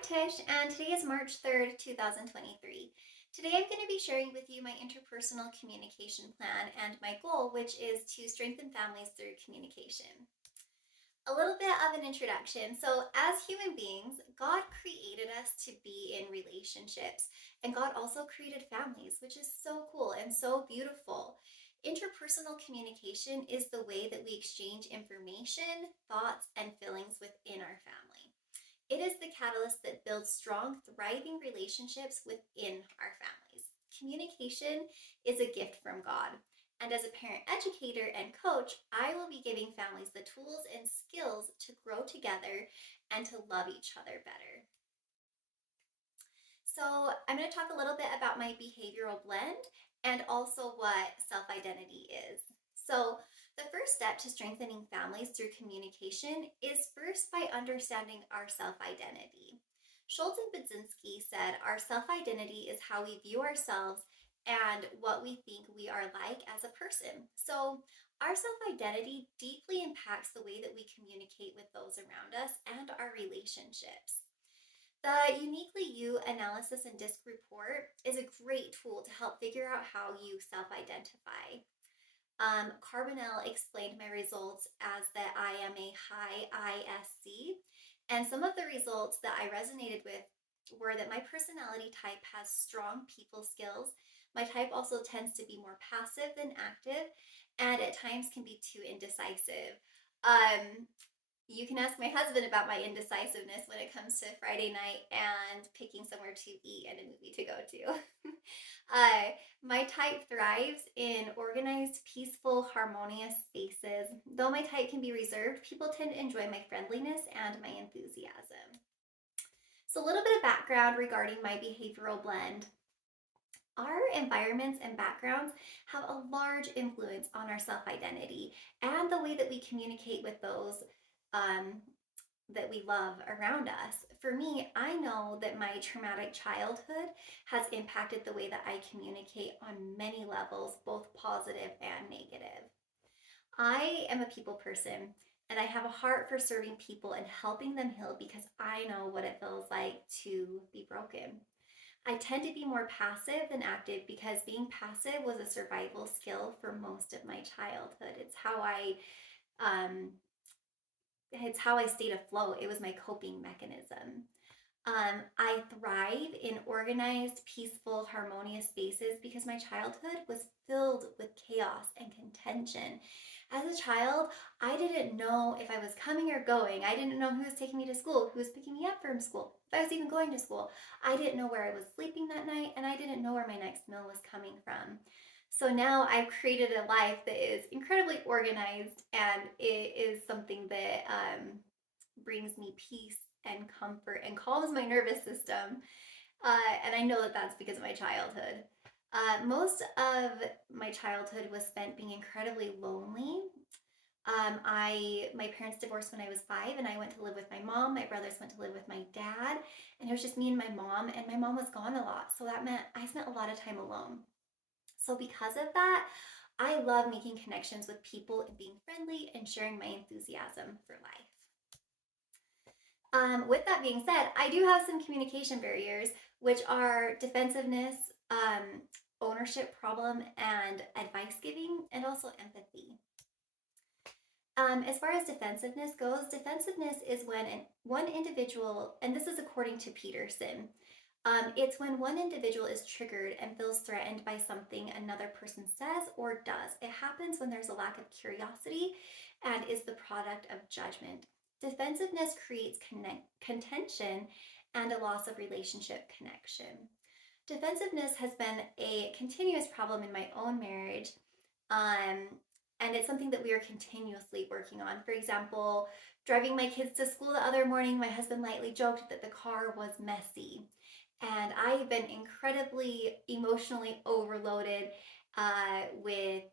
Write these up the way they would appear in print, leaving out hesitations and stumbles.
I'm Tish, and today is March 3rd, 2023. Today I'm going to be sharing with you my interpersonal communication plan and my goal, which is to strengthen families through communication. A little bit of an introduction. So, as human beings, God created us to be in relationships, and God also created families, which is so cool and so beautiful. Interpersonal communication is the way that we exchange information, thoughts, and feelings within our family. It is the catalyst that builds strong, thriving relationships within our families. Communication is a gift from God. And as a parent educator and coach, I will be giving families the tools and skills to grow together and to love each other better. So, I'm going to talk a little bit about my behavioral blend and also what self identity is. So, the first step to strengthening families through communication is first by understanding our self identity. Schultz and Budzinski said our self identity is how we view ourselves and what we think we are like as a person. So, our self identity deeply impacts the way that we communicate with those around us and our relationships. The Uniquely You analysis and disc report is a great tool to help figure out how you self identify. Carbonell explained my results as that I am a high ISC, and some of the results that I resonated with were that my personality type has strong people skills. My type also tends to be more passive than active, and at times can be too indecisive. Um, you can ask my husband about my indecisiveness when it comes to Friday night and picking somewhere to eat and a movie to go to. My type thrives in organized, peaceful, harmonious spaces. Though my type can be reserved, people tend to enjoy my friendliness and my enthusiasm. So, a little bit of background regarding my behavioral blend. Our environments and backgrounds have a large influence on our self identity and the way that we communicate with those um, that we love around us. For me, I know that my traumatic childhood has impacted the way that I communicate on many levels, both positive and negative. I am a people person and I have a heart for serving people and helping them heal because I know what it feels like to be broken. I tend to be more passive than active because being passive was a survival skill for most of my childhood. Um, it's how I stayed afloat. It was my coping mechanism. I thrive in organized, peaceful, harmonious spaces because my childhood was filled with chaos and contention. As a child, I didn't know if I was coming or going. I didn't know who was taking me to school, who was picking me up from school, if I was even going to school. I didn't know where I was sleeping that night, and I didn't know where my next meal was coming from. So now I've created a life that is incredibly organized, and it is something that brings me peace and comfort and calms my nervous system. And I know that that's because of my childhood. Most of my childhood was spent being incredibly lonely. My parents divorced when I was 5, and I went to live with my mom. My brothers went to live with my dad, and it was just me and my mom. And my mom was gone a lot, so that meant I spent a lot of time alone. So because of that, I love making connections with people and being friendly and sharing my enthusiasm for life. With that being said, I do have some communication barriers, which are defensiveness, ownership problem, and advice giving, and also empathy. As far as defensiveness goes, defensiveness is when one individual, and this is according to Peterson, it's when one individual is triggered and feels threatened by something another person says or does. It happens when there's a lack of curiosity and is the product of judgment. Defensiveness creates contention and a loss of relationship connection. Defensiveness has been a continuous problem in my own marriage. Um, and it's something that we are continuously working on. For example, driving my kids to school the other morning, my husband lightly joked that the car was messy. And I've been incredibly emotionally overloaded with,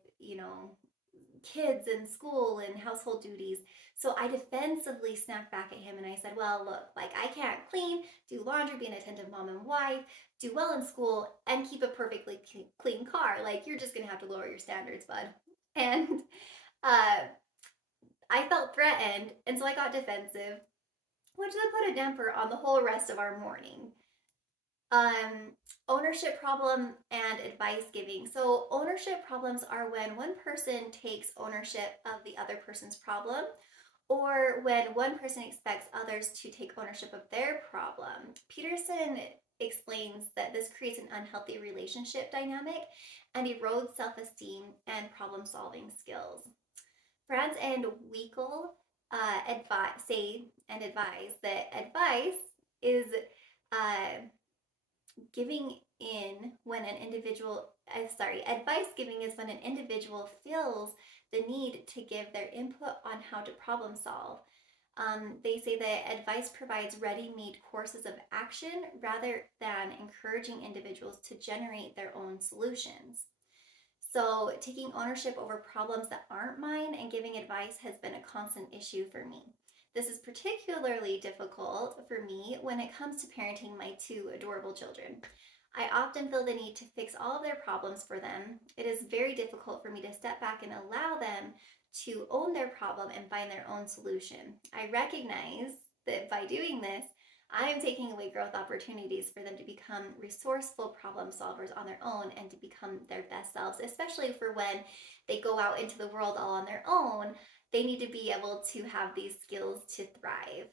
kids and school and household duties. So I defensively snapped back at him and I said, well, look, like I can't clean, do laundry, be an attentive mom and wife, do well in school, and keep a perfectly clean car. Like you're just going to have to lower your standards, bud. And uh, I felt threatened. And so I got defensive. which would put a damper on the whole rest of our morning. Um, Ownership problem and advice giving. So, ownership problems are when one person takes ownership of the other person's problem, or when one person expects others to take ownership of their problem. Peterson explains that this creates an unhealthy relationship dynamic and erodes self esteem and problem solving skills. Franz and Weekle advise that is uh, giving in when an individual advice giving is when an individual feels the need to give their input on how to problem solve. They say that advice provides ready-made courses of action rather than encouraging individuals to generate their own solutions. So, taking ownership over problems that aren't mine and giving advice has been a constant issue for me. This is particularly difficult for me when it comes to parenting my two adorable children. I often feel the need to fix all of their problems for them. It is very difficult for me to step back and allow them to own their problem and find their own solution. I recognize that by doing this, I am taking away growth opportunities for them to become resourceful problem solvers on their own and to become their best selves, especially for when they go out into the world all on their own. They need to be able to have these skills to thrive.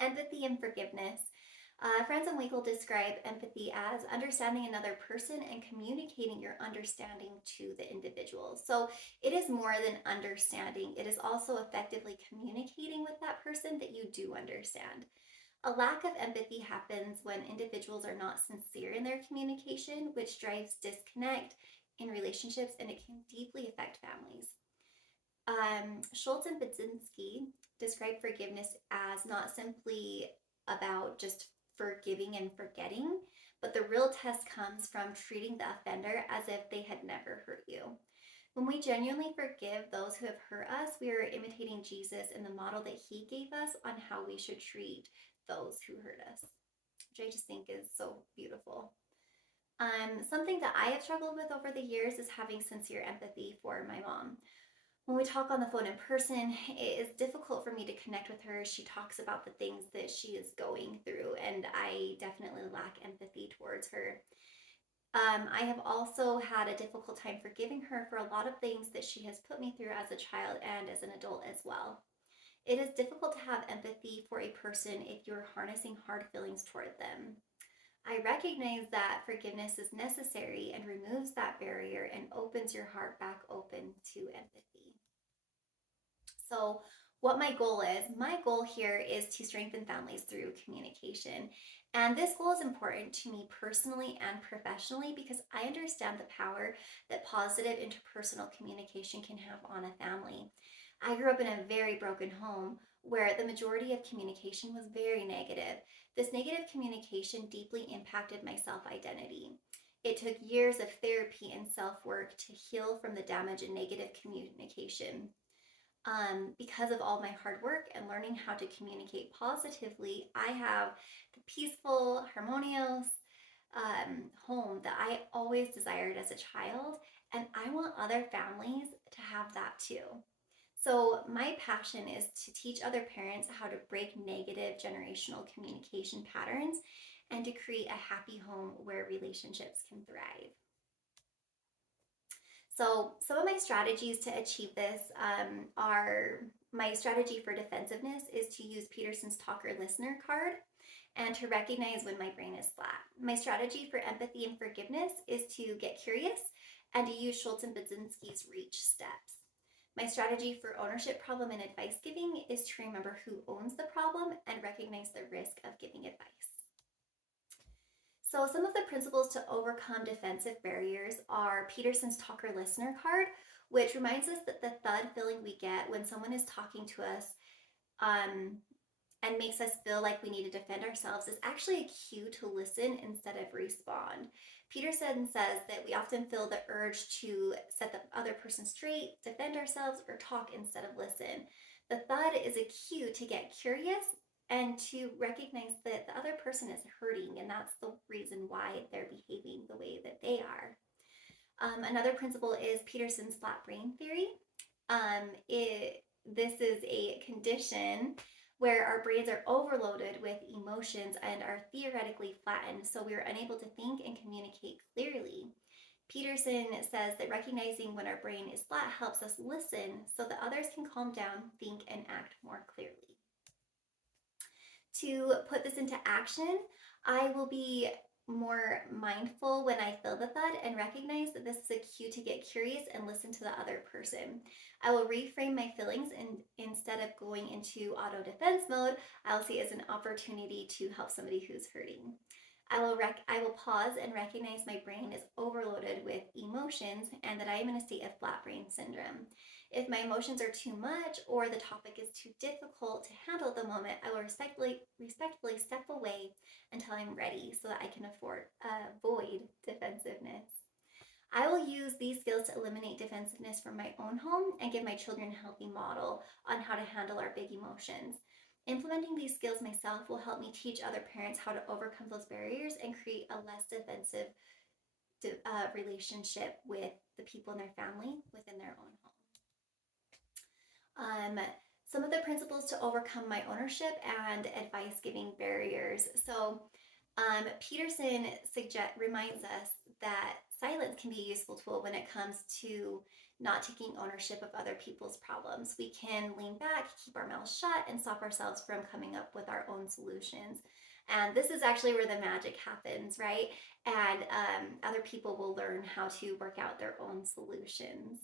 Empathy and forgiveness. Franz and Winkle describe empathy as understanding another person and communicating your understanding to the individual. So it is more than understanding, it is also effectively communicating with that person that you do understand. A lack of empathy happens when individuals are not sincere in their communication, which drives disconnect in relationships and it can deeply affect families. Schultz and Budzinski describe forgiveness as not simply about just forgiving and forgetting, but the real test comes from treating the offender as if they had never hurt you. When we genuinely forgive those who have hurt us, we are imitating Jesus in the model that he gave us on how we should treat those who hurt us, which I just think is so beautiful. Something that I have struggled with over the years is having sincere empathy for my mom. When we talk on the phone in person, it is difficult for me to connect with her. She talks about the things that she is going through, and I definitely lack empathy towards her. I have also had a difficult time forgiving her for a lot of things that she has put me through as a child and as an adult as well. It is difficult to have empathy for a person if you're harnessing hard feelings toward them. I recognize that forgiveness is necessary and removes that barrier and opens your heart back open to empathy. So, what my goal here is to strengthen families through communication. And this goal is important to me personally and professionally because I understand the power that positive interpersonal communication can have on a family. I grew up in a very broken home where the majority of communication was very negative. This negative communication deeply impacted my self identity. It took years of therapy and self work to heal from the damage in negative communication. Because of all my hard work and learning how to communicate positively, I have the peaceful, harmonious home that I always desired as a child, and I want other families to have that too. So, my passion is to teach other parents how to break negative generational communication patterns and to create a happy home where relationships can thrive. So, some of my strategies to achieve this are my strategy for defensiveness is to use Peterson's talker listener card and to recognize when my brain is flat. My strategy for empathy and forgiveness is to get curious and to use Schultz and Budzinski's reach steps. My strategy for ownership problem and advice giving is to remember who owns the problem and recognize the risk of giving advice. So, some of the principles to overcome defensive barriers are Peterson's talker listener card, which reminds us that the thud feeling we get when someone is talking to us um, and makes us feel like we need to defend ourselves is actually a cue to listen instead of respond. Peterson says that we often feel the urge to set the other person straight, defend ourselves, or talk instead of listen. The thud is a cue to get curious and to recognize that the other person is hurting, and that's the reason why they're behaving the way that they are. Another principle is Peterson's flat brain theory. This is a condition where our brains are overloaded with emotions and are theoretically flattened, so we are unable to think and communicate clearly. Peterson says that recognizing when our brain is flat helps us listen so that others can calm down, think, and act more clearly. To put this into action, I will be more mindful when I feel the thud and recognize that this is a cue to get curious and listen to the other person. I will reframe my feelings, and instead of going into auto defense mode, I'll see it as an opportunity to help somebody who's hurting. I will pause and recognize my brain is overloaded with emotions and that I am in a state of flat brain syndrome. If my emotions are too much or the topic is too difficult to handle at the moment, I will respectfully step away until I'm ready so that I can avoid defensiveness. I will use these skills to eliminate defensiveness from my own home and give my children a healthy model on how to handle our big emotions. Implementing these skills myself will help me teach other parents how to overcome those barriers and create a less defensive relationship with the people in their family within their own home. um, some of the principles to overcome my ownership and advice giving barriers. So, Peterson reminds us that silence can be a useful tool when it comes to not taking ownership of other people's problems. We can lean back, keep our mouths shut, and stop ourselves from coming up with our own solutions. And this is actually where the magic happens, right? And other people will learn how to work out their own solutions.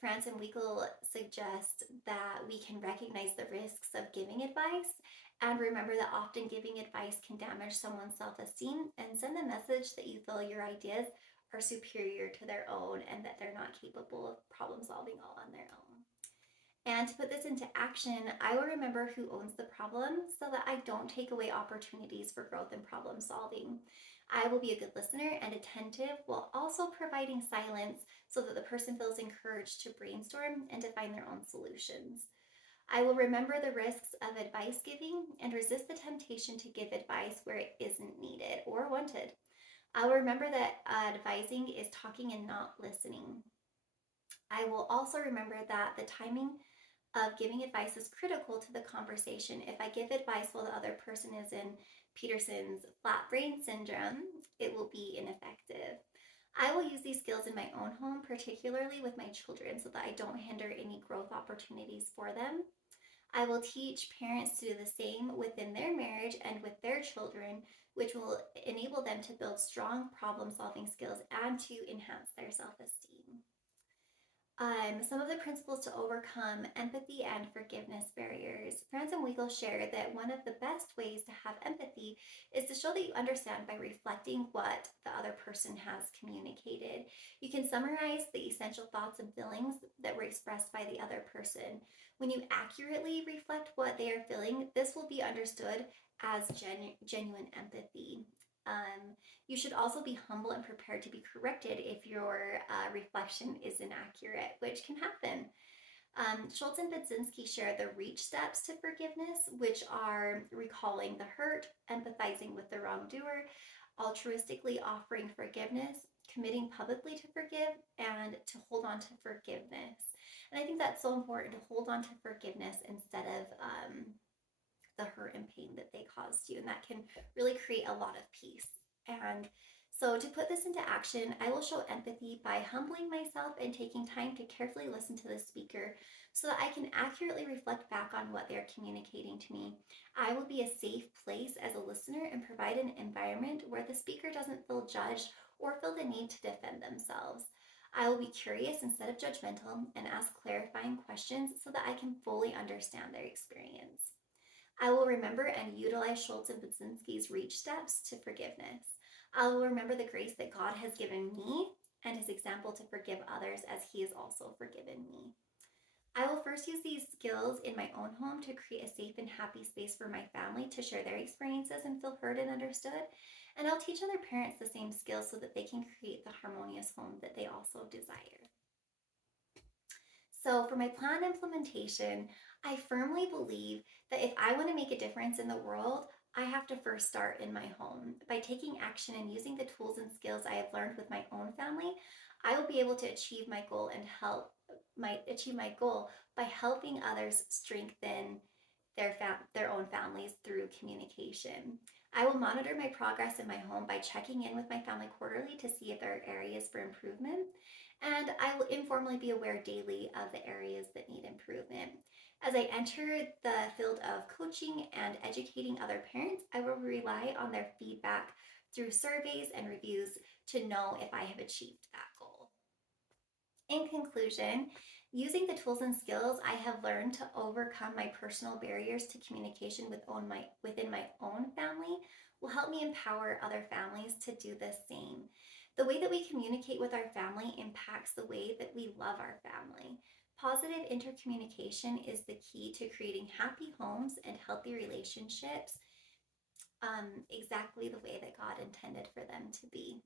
France and Weigel suggest that we can recognize the risks of giving advice and remember that often giving advice can damage someone's self esteem and send the message that you feel your ideas are superior to their own and that they're not capable of problem solving all on their own. And to put this into action, I will remember who owns the problem so that I don't take away opportunities for growth and problem solving. I will be a good listener and attentive while also providing silence so that the person feels encouraged to brainstorm and to find their own solutions. I will remember the risks of advice giving and resist the temptation to give advice where it isn't needed or wanted. I will remember that advising is talking and not listening. I will also remember that the timing of giving advice is critical to the conversation. If I give advice while the other person is in Peterson's flat brain syndrome, it will be ineffective. I will use these skills in my own home, particularly with my children, so that I don't hinder any growth opportunities for them. I will teach parents to do the same within their marriage and with their children, which will enable them to build strong problem solving skills and to enhance their self esteem. Some of the principles to overcome empathy and forgiveness barriers. Franz and Weigel share that one of the best ways to have empathy is to show that you understand by reflecting what the other person has communicated. You can summarize the essential thoughts and feelings that were expressed by the other person. When you accurately reflect what they are feeling, this will be understood as genuine empathy. You should also be humble and prepared to be corrected if your reflection is inaccurate, which can happen. Schultz and Budzinski share the reach steps to forgiveness, which are recalling the hurt, empathizing with the wrongdoer, altruistically offering forgiveness, committing publicly to forgive, and to hold on to forgiveness. And I think that's so important to hold on to forgiveness instead of the hurt and pain that they caused you. And that can really create a lot of peace. And so, to put this into action, I will show empathy by humbling myself and taking time to carefully listen to the speaker so that I can accurately reflect back on what they're communicating to me. I will be a safe place as a listener and provide an environment where the speaker doesn't feel judged or feel the need to defend themselves. I will be curious instead of judgmental and ask clarifying questions so that I can fully understand their experience. I will remember and utilize Schultz and Budzinski's reach steps to forgiveness. I will remember the grace that God has given me and his example to forgive others as he has also forgiven me. I will first use these skills in my own home to create a safe and happy space for my family to share their experiences and feel heard and understood. And I'll teach other parents the same skills so that they can create the harmonious home that they also desire. So, for my plan implementation, I firmly believe that if I want to make a difference in the world, I have to first start in my home. By taking action and using the tools and skills I have learned with my own family, I will be able to achieve my goal and help my achieve my goal by helping others strengthen. their own families through communication. I will monitor my progress in my home by checking in with my family quarterly to see if there are areas for improvement, and I will informally be aware daily of the areas that need improvement. As I enter the field of coaching and educating other parents, I will rely on their feedback through surveys and reviews to know if I have achieved that goal. In conclusion, using the tools and skills I have learned to overcome my personal barriers to communication within my own family will help me empower other families to do the same. The way that we communicate with our family impacts the way that we love our family. Positive intercommunication is the key to creating happy homes and healthy relationships, exactly the way that God intended for them to be.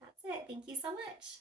That's it. Thank you so much.